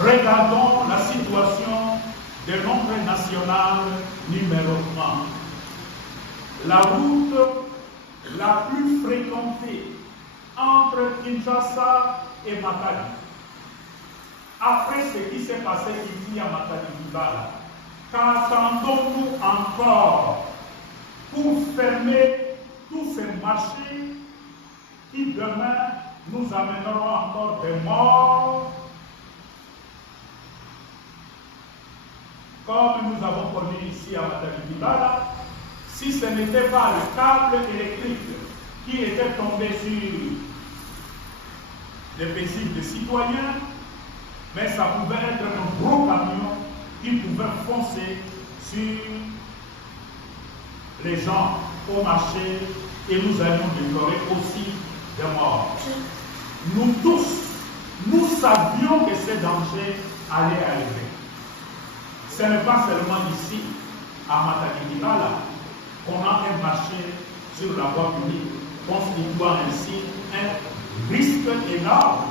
Regardons la situation de notre national numéro 1. La route la plus fréquentée entre Kinshasa et Matadi. Après ce qui s'est passé ici à Matadi-Libala, qu'attendons-nous encore pour fermer tous ces marchés qui demain nous amèneront encore des morts, comme nous avons connu ici à Matadi-Libala, si ce n'était pas le câble électrique qui était tombé sur les paisibles citoyens, mais ça pouvait être un gros camion qui pouvait foncer sur les gens au marché et nous allions déplorer aussi des morts. Nous tous, nous savions que ces dangers allaient arriver. Ce n'est pas seulement ici, à Matadi-Libala, qu'on a un marché sur la voie publique, constituant ainsi un risque énorme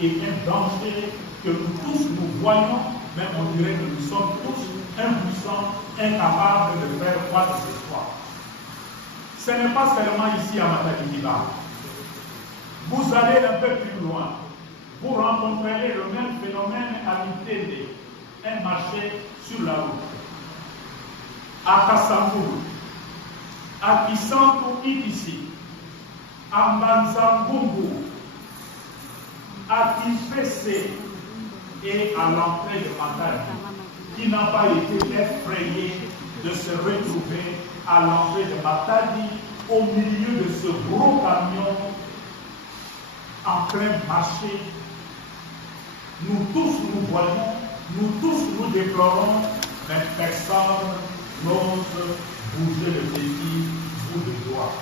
et un danger que nous tous nous voyons, mais on dirait que nous sommes tous impuissants, incapables de faire quoi que ce soit. Ce n'est pas seulement ici à Matadi-Libala. Vous allez un peu plus loin, vous rencontrerez le même phénomène à Mitende, un marché sur la route. À Kassambourou, à Kisantou ici, à Mbanzambungu, à Kifese et à l'entrée de Matadi, qui n'a pas été effrayé de se retrouver à l'entrée de Matadi au milieu de ce gros camion en train de marcher. Nous tous nous voyons, nous tous nous déplorons, mais personne n'ose bouger le petit bout de doigt.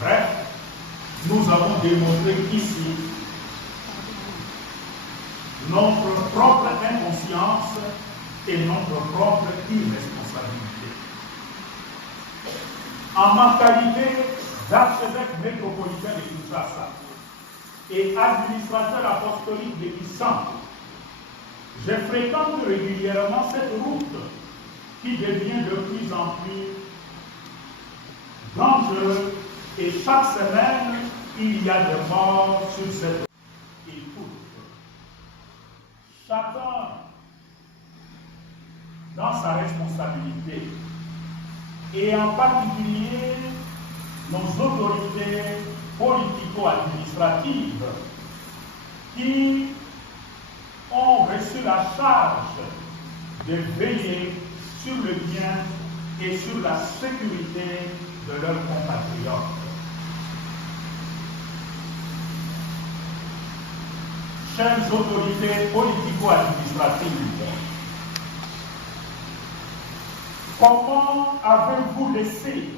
Bref, nous avons démontré qu'ici, notre propre inconscience et notre propre irresponsabilité. En ma qualité d'archevêque métropolitain de Kinshasa et administrateur apostolique de Kisantou, je fréquente régulièrement cette route qui devient de plus en plus dangereuse et chaque semaine, il y a des morts sur cette route. Et toutes, chacun dans sa responsabilité, et en particulier nos autorités politico-administratives qui ont reçu la charge de veiller sur le bien et sur la sécurité de leurs compatriotes. Chères autorités politico-administratives, comment avez-vous laissé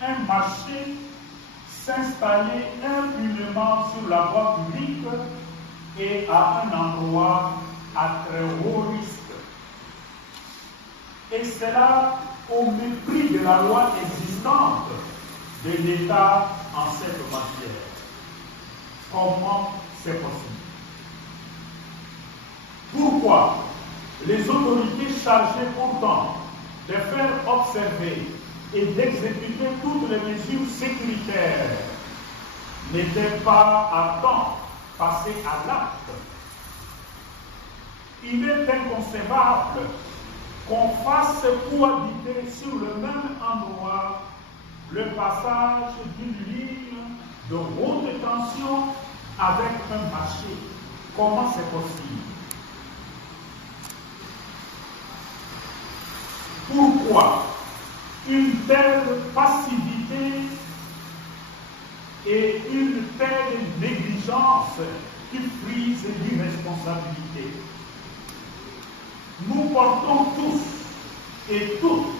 un marché s'installer impunément sur la voie publique et à un endroit à très haut risque? Et cela au mépris de la loi existante de l'État en cette matière. Comment c'est possible? Pourquoi les autorités chargées pourtant de faire observer et d'exécuter toutes les mesures sécuritaires n'étaient pas à temps passées à l'acte? Il est inconcevable qu'on fasse cohabiter sur le même endroit le passage d'une ligne de haute tension avec un marché. Comment c'est possible? Pourquoi une telle passivité et une telle négligence qui frise l'irresponsabilité? Nous portons tous et toutes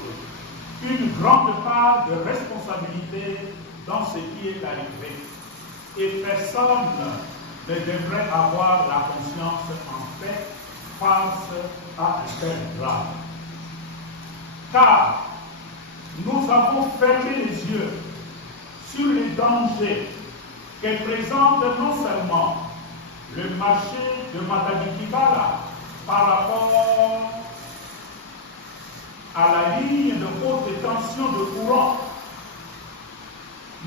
une grande part de responsabilité dans ce qui est arrivé. Et personne ne devrait avoir la conscience en paix face à un tel drame. Car nous avons fermé les yeux sur les dangers que présentent non seulement le marché de Matadi-Kibala par rapport à la ligne de haute tension de courant.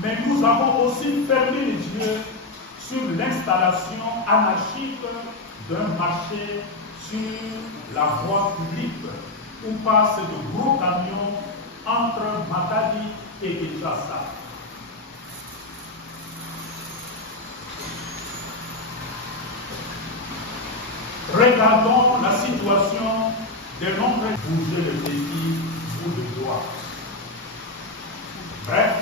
Mais nous avons aussi fermé les yeux sur l'installation anarchique d'un marché sur la voie publique où passent de gros camions entre Matadi et Kinshasa. Regardons la situation de notre bouger le pays bout de doigt. Bref,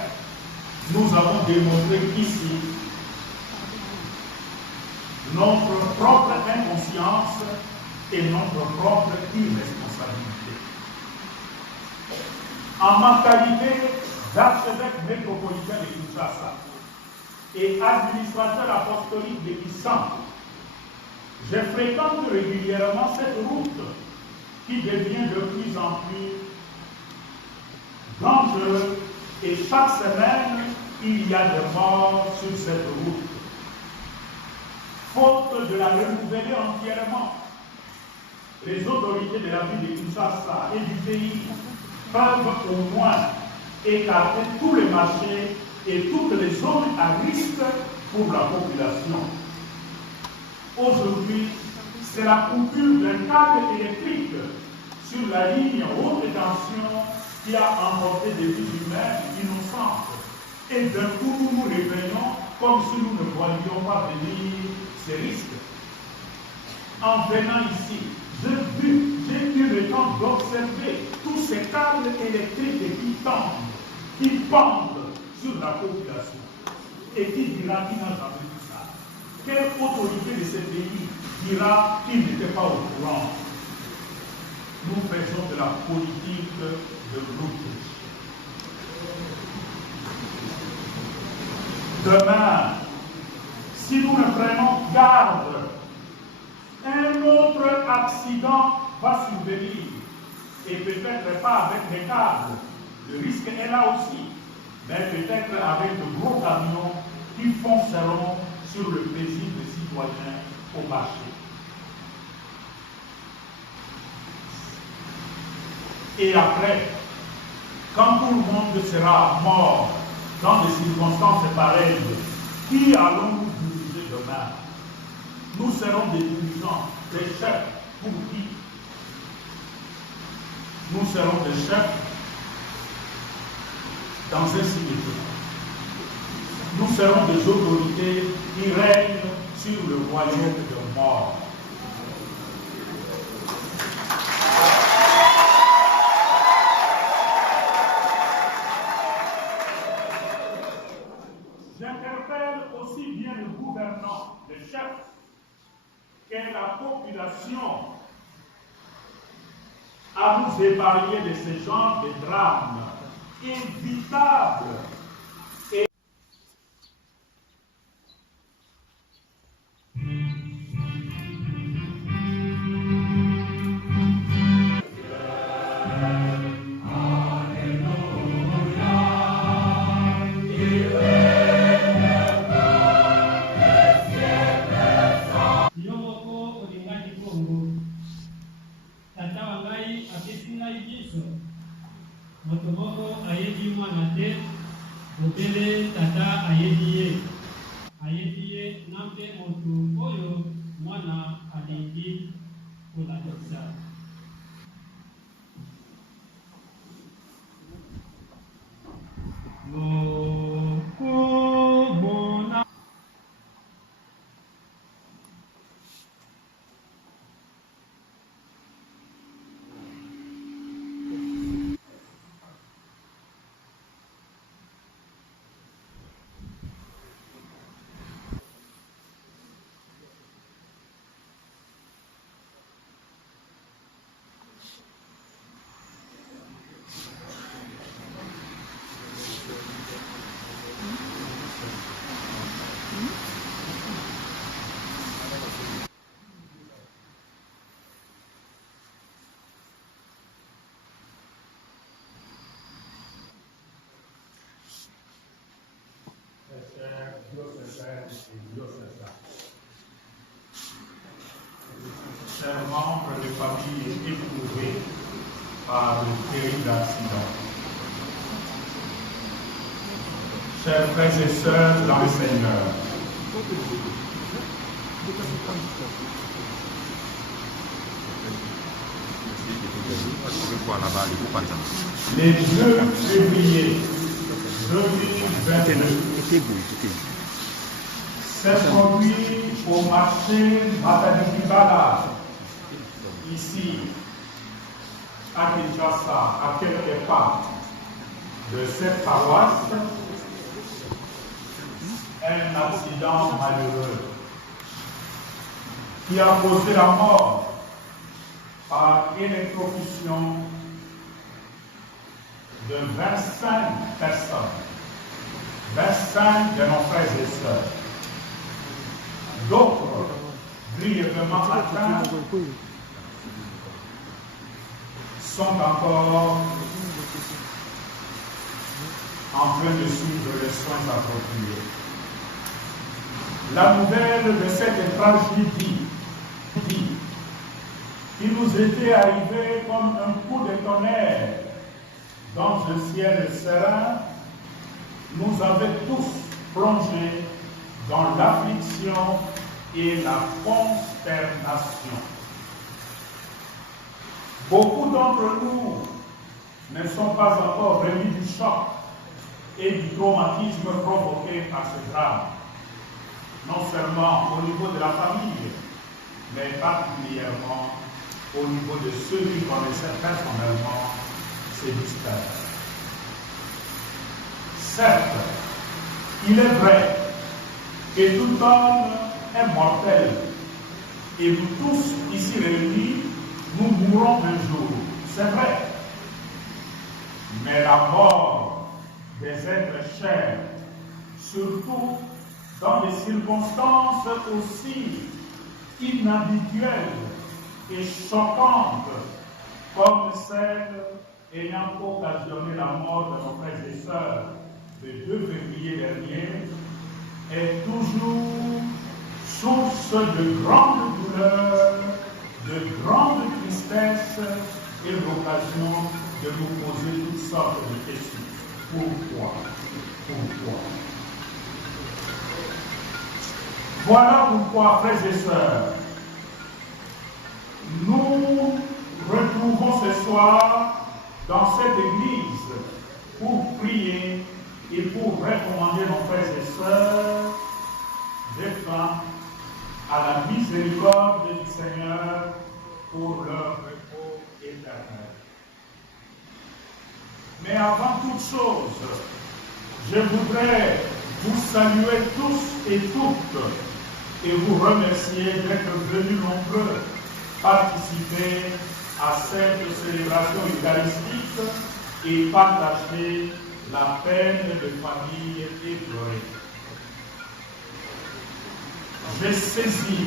nous avons démontré qu'ici, notre propre inconscience et notre propre irresponsabilité. En ma qualité d'archevêque métropolitain de Kinshasa et administrateur apostolique de Kissan, je fréquente régulièrement cette route qui devient de plus en plus dangereuse et chaque semaine, il y a des morts sur cette route. Faute de la renouveler entièrement, les autorités de la ville de Kinshasa et du pays peuvent au moins écarter tous les marchés et toutes les zones à risque pour la population. Aujourd'hui, c'est la coupure d'un câble électrique sur la ligne haute tension qui a emporté des vies humaines innocentes. Et d'un coup, nous nous réveillons comme si nous ne voyions pas venir ces risques. En venant ici, j'ai eu le temps d'observer tous ces câbles électriques qui pendent sur la population. Et qui dira qu'il n'a jamais vu ça? Quelle autorité de ce pays dira qu'il n'était pas au courant? Nous faisons de la politique de groupe. Demain, si nous ne prenons garde, un autre accident va survenir. Et peut-être pas avec des câbles. Le risque est là aussi. Mais peut-être avec de gros camions qui fonceront sur le plaisir des citoyens au marché. Et après, quand tout le monde sera mort dans des circonstances pareilles, qui allons-nous diriger demain? Nous serons des dirigeants, des chefs pour qui? Nous serons des chefs dans un cimetière. Nous serons des autorités qui règnent sur le royaume de mort. J'interpelle aussi bien le gouvernant, le chef, que la population à nous épargner de ce genre de drames évitables. Moto moko ayebi mwana te, bobele tata ayebi ye. Ayebi ye nampe moto oyo mwana alingi kolakisa. Mokubona. famille éprouvée par le terrible accident. Chers frères et sœurs dans le Seigneur, les 2 février 2022 s'est produit au marché Matadi-Kibala, ici à Kinshasa, à quelques pas de cette paroisse, un accident malheureux qui a causé la mort par électrocution de 25 personnes, 25 de nos frères et sœurs. D'autres, grièvement atteints, sont encore en train de suivre les soins appropriés. La nouvelle de cette tragédie qui nous était arrivée comme un coup de tonnerre dans un ciel serein, nous avait tous plongés dans l'affliction et la consternation. Beaucoup d'entre nous ne sont pas encore remis du choc et du traumatisme provoqué par ce drame, non seulement au niveau de la famille, mais particulièrement au niveau de ceux qui connaissaient personnellement ces mystères. Certes, il est vrai que tout homme est mortel et nous tous ici réunis, nous mourrons un jour. C'est vrai. Mais la mort des êtres chers, surtout dans des circonstances aussi inhabituelles et choquantes comme celle ayant occasionné la mort de nos frères et sœurs le 2 février dernier, est toujours source de grande douleur, de grande tristesse et l'occasion de nous poser toutes sortes de questions. Pourquoi? Pourquoi? Voilà pourquoi, frères et sœurs, nous retrouvons ce soir dans cette église pour prier et pour recommander nos frères et sœurs défunts à la miséricorde du Seigneur pour leur repos éternel. Mais avant toute chose, je voudrais vous saluer tous et toutes et vous remercier d'être venus nombreux participer à cette célébration eucharistique et partager la peine de famille éplorée. J'ai saisi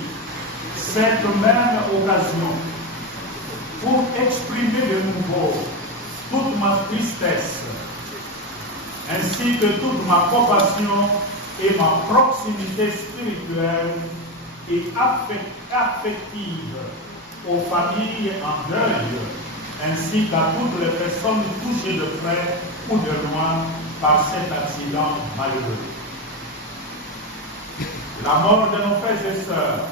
cette même occasion pour exprimer de nouveau toute ma tristesse, ainsi que toute ma compassion et ma proximité spirituelle et affective aux familles en deuil, ainsi qu'à toutes les personnes touchées de près ou de loin par cet accident malheureux. La mort de nos frères et sœurs,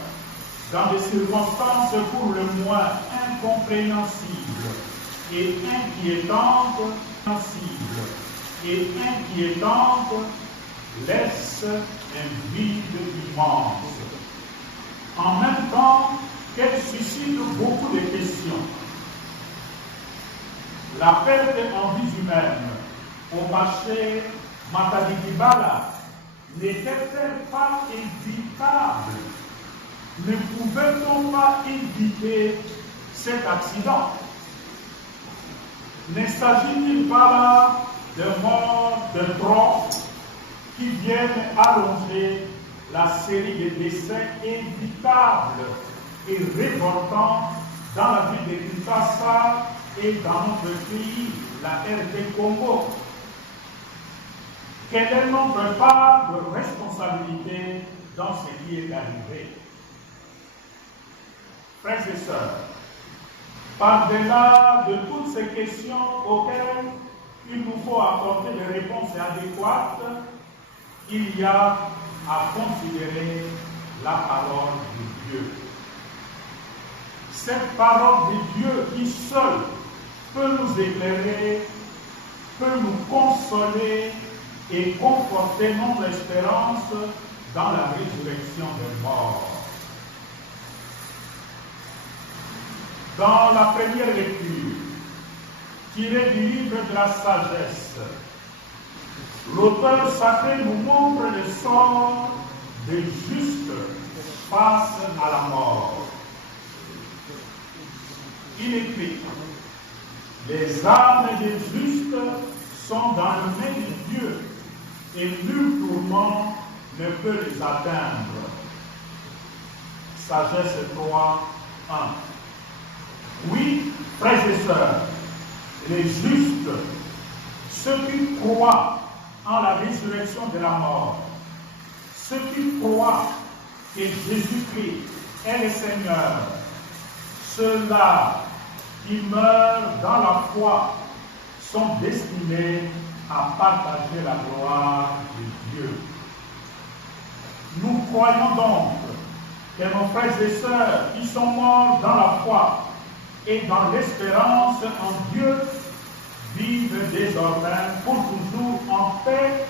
dans des circonstances pour le moins incompréhensibles et inquiétantes, laisse un vide immense. En même temps qu'elle suscite beaucoup de questions. La perte en vie humaine au marché Matadi-Kibala n'était-elle pas évitable? Ne pouvait-on pas éviter cet accident? Ne s'agit-il pas là de morts de trop qui viennent allonger la série de décès évitables et révoltants dans la ville de Kinshasa et dans notre pays, la RD Congo? Quelle est notre part de responsabilité dans ce qui est arrivé? Frères et sœurs, Par-delà de toutes ces questions auxquelles il nous faut apporter des réponses adéquates, il y a à considérer la parole de Dieu. Cette parole de Dieu qui seule peut nous éclairer, peut nous consoler et conforter notre espérance dans la résurrection des morts. Dans la première lecture, tirée du livre de la sagesse, l'auteur sacré nous montre le sort des justes face à la mort. Il écrit: les âmes des justes sont dans le main de Dieu et nul tourment ne peut les atteindre. Sagesse 3, 1. Oui, frères et sœurs, les justes, ceux qui croient en la résurrection de la mort, ceux qui croient que Jésus-Christ est le Seigneur, ceux-là qui meurent dans la foi sont destinés à partager la gloire de Dieu. Nous croyons donc que nos frères et sœurs qui sont morts dans la foi et dans l'espérance en Dieu vivent désormais pour toujours en paix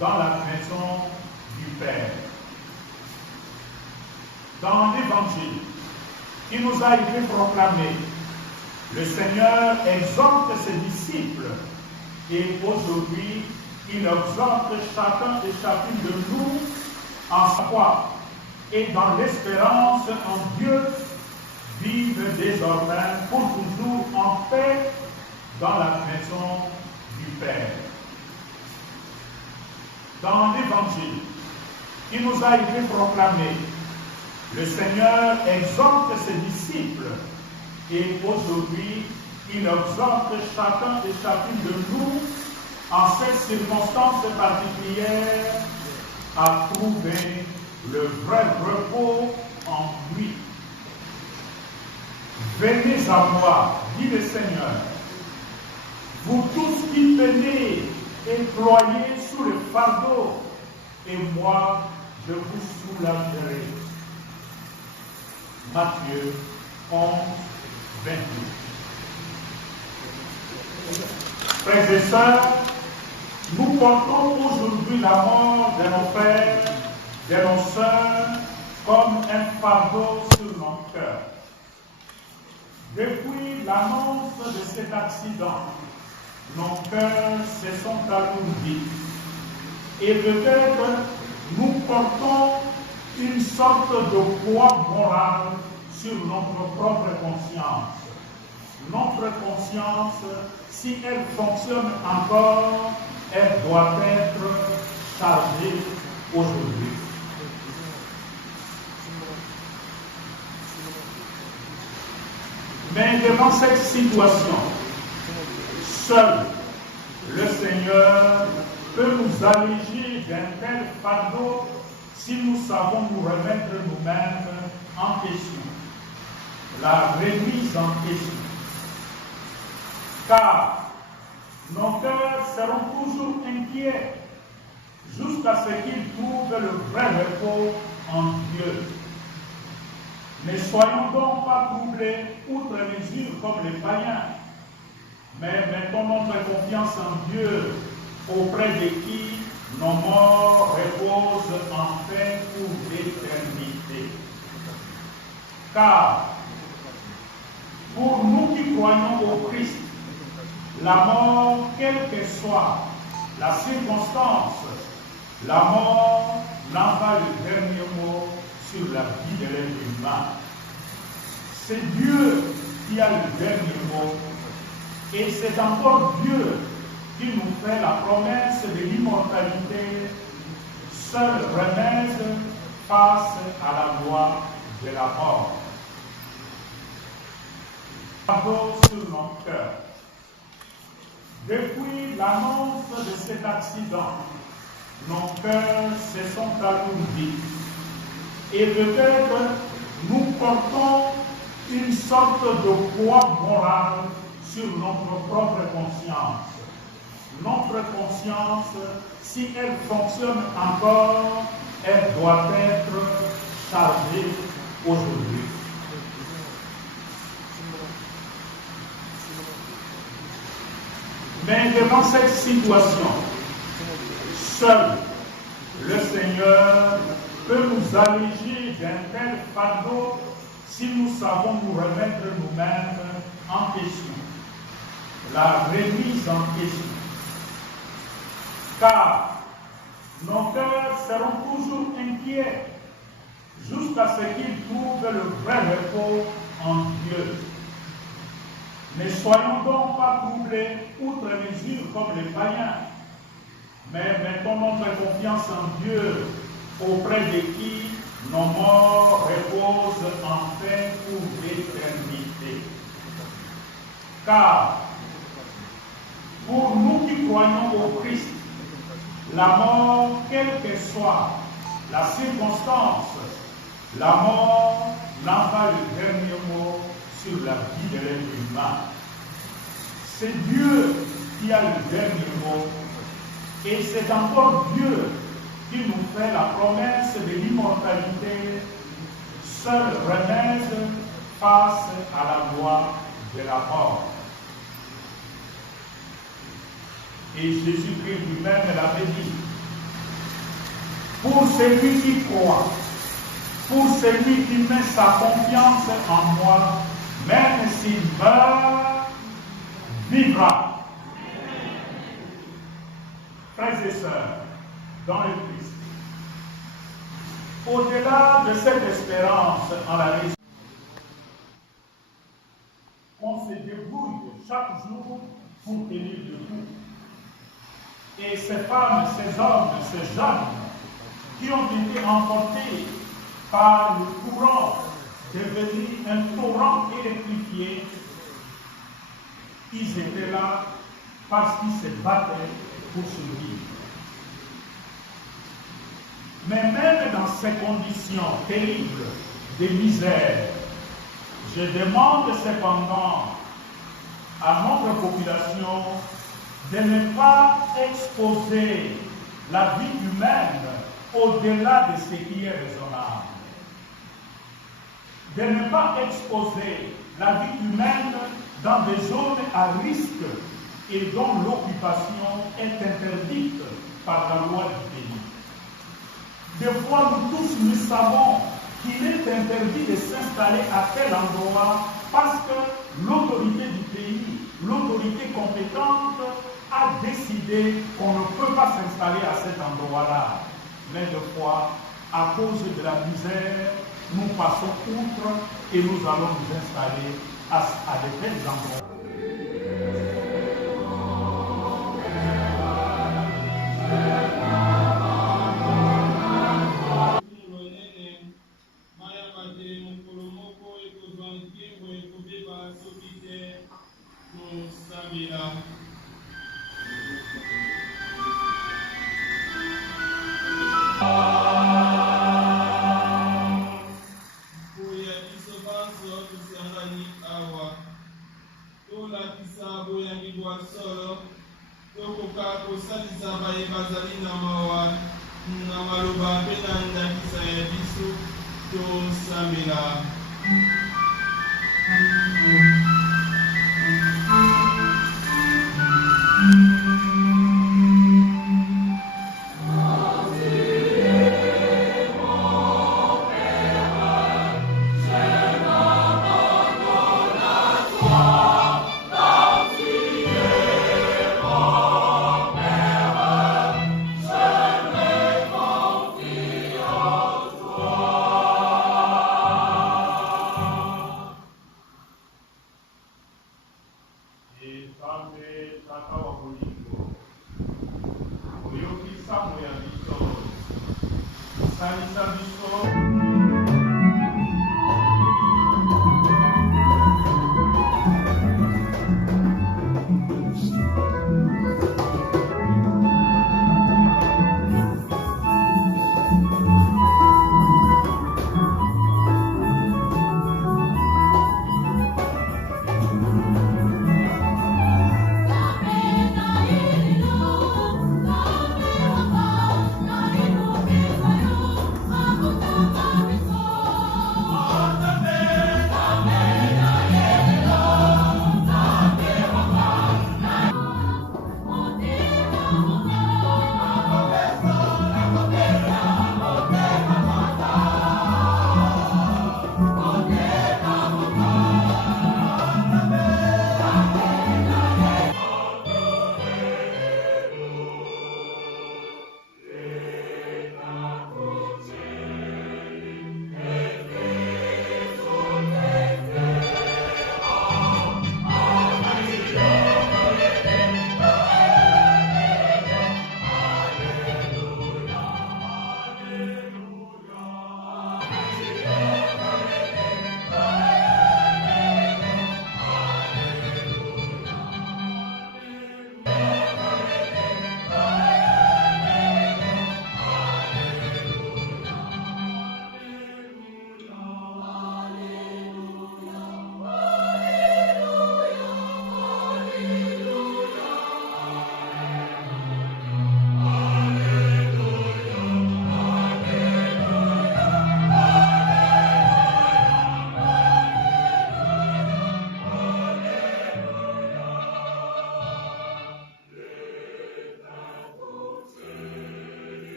dans la maison du Père. Dans l'Évangile qui nous a été proclamé, le Seigneur exhorte ses disciples et aujourd'hui il exhorte chacun et chacune de nous en sa foi et dans l'espérance en Dieu vivent désormais pour toujours en paix dans la maison du Père. Dans l'Évangile qui nous a été proclamé, le Seigneur exhorte ses disciples et aujourd'hui il exhorte chacun et chacune de nous en cette circonstance particulière à trouver le vrai repos en lui. Venez à moi, dit le Seigneur, vous tous qui peinez et ployez sous le fardeau, et moi je vous soulagerai. Matthieu 11, 28. Frères et sœurs, nous portons aujourd'hui la mort de nos frères, de nos sœurs, comme un fardeau sur nos cœurs. Depuis l'annonce de cet accident, nos cœurs se sont alourdis. Et peut-être nous portons une sorte de poids moral sur notre propre conscience. Notre conscience, si elle fonctionne encore, elle doit être chargée aujourd'hui. Mais devant cette situation, seul le Seigneur peut nous alléger d'un tel fardeau si nous savons nous remettre nous-mêmes en question, la remise en question. Car nos cœurs seront toujours inquiets jusqu'à ce qu'ils trouvent le vrai repos en Dieu. Ne soyons donc pas troublés outre mesure comme les païens, mais mettons notre confiance en Dieu, auprès de qui nos morts reposent en paix pour l'éternité. Car, pour nous qui croyons au Christ, la mort, quelle que soit la circonstance, la mort n'a pas le dernier mot sur la vie de l'être humain. C'est Dieu qui a le dernier mot. Et c'est encore Dieu qui nous fait la promesse de l'immortalité, seul remède face à la loi de la mort. Fardeau sur nos cœurs. Depuis l'annonce de cet accident, nos cœurs se sont alourdis. Et peut-être nous portons une sorte de poids moral sur notre propre conscience. Notre conscience, si elle fonctionne encore, elle doit être chargée aujourd'hui. Mais devant cette situation, seul le Seigneur peut nous alléger d'un tel fardeau si nous savons nous remettre nous-mêmes en question. La remise en question. Car nos cœurs seront toujours inquiets jusqu'à ce qu'ils trouvent le vrai repos en Dieu. Ne soyons donc pas troublés outre mesure comme les païens, mais mettons notre confiance en Dieu, auprès de qui nos morts reposent enfin pour l'éternité. Car pour nous qui croyons au Christ, la mort, quelle que soit la circonstance, la mort n'a pas le dernier mot sur la vie de l'être humain. C'est Dieu qui a le dernier mot. Et c'est encore Dieu qui nous fait la promesse de l'immortalité, seul remède face à la loi de la mort. Et Jésus-Christ lui-même l'avait dit, pour celui qui croit, pour celui qui met sa confiance en moi, même s'il meurt, vivra. Frères et sœurs, dans le Christ, au-delà de cette espérance en la résurrection, on se débrouille chaque jour pour tenir debout. Et ces femmes, ces hommes, ces jeunes qui ont été emportés par le courant devenu un torrent électrifié, ils étaient là parce qu'ils se battaient pour survivre. Mais même dans ces conditions terribles de misère, je demande cependant à notre population de ne pas exposer la vie humaine au-delà de ce qui est raisonnable. De ne pas exposer la vie humaine dans des zones à risque et dont l'occupation est interdite par la loi du pays. Des fois, nous tous, nous savons qu'il est interdit de s'installer à tel endroit parce que l'autorité du pays, l'autorité compétente, a décidé qu'on ne peut pas s'installer à cet endroit-là. Mais des fois, à cause de la misère, nous passons outre et nous allons nous installer à de tels endroits.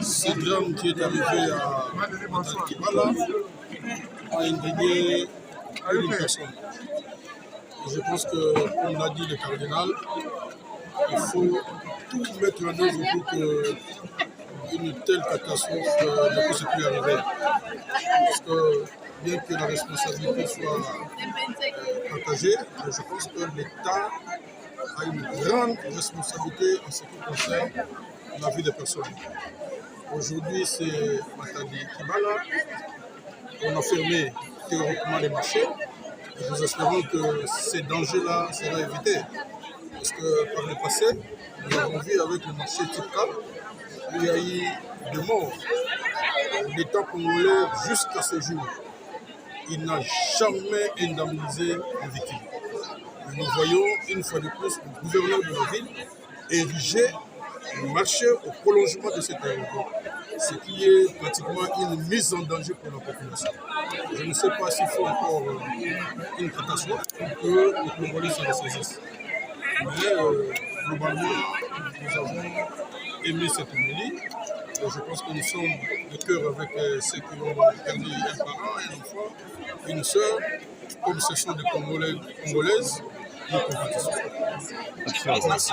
Ce drame qui est arrivé à Kibala a indigné une personne. Je pense que, comme l'a dit le cardinal, il faut tout mettre en œuvre pour qu'une telle catastrophe ne puisse plus arriver. Parce que bien que la responsabilité soit partagée, je pense que l'État a une grande responsabilité en ce qui concerne la vie des personnes. Aujourd'hui, c'est Matadi Kibala. On a fermé théoriquement les marchés. Et nous espérons que ces dangers-là seront évités. Parce que par le passé, nous avons vu avec le marché Tipka, il y a eu des morts. L'État congolais, jusqu'à ce jour, il n'a jamais indemnisé les victimes. Et nous voyons une fois de plus le gouverneur de la ville ériger le marché au prolongement de cet aéroport, ce qui est pratiquement une mise en danger pour la population. Je ne sais pas s'il faut encore une catastrophe pour que le Congolais se ressaisisse. Mais globalement, nous avons aimé cette homélie. Je pense que nous sommes de cœur avec ceux qui ont perdu un parent, un enfant, une sœur, comme ce sont des Congolaises, nous compétissons. Merci.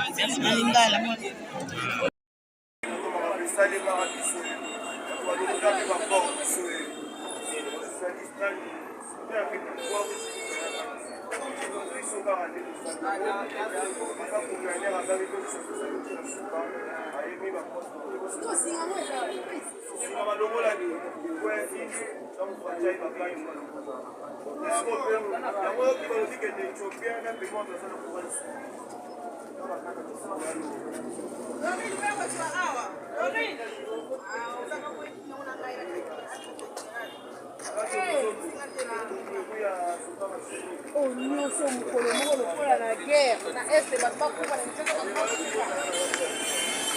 Oh, nous sommes pour le monde, pour la guerre. La Est, c'est pas pour la guerre.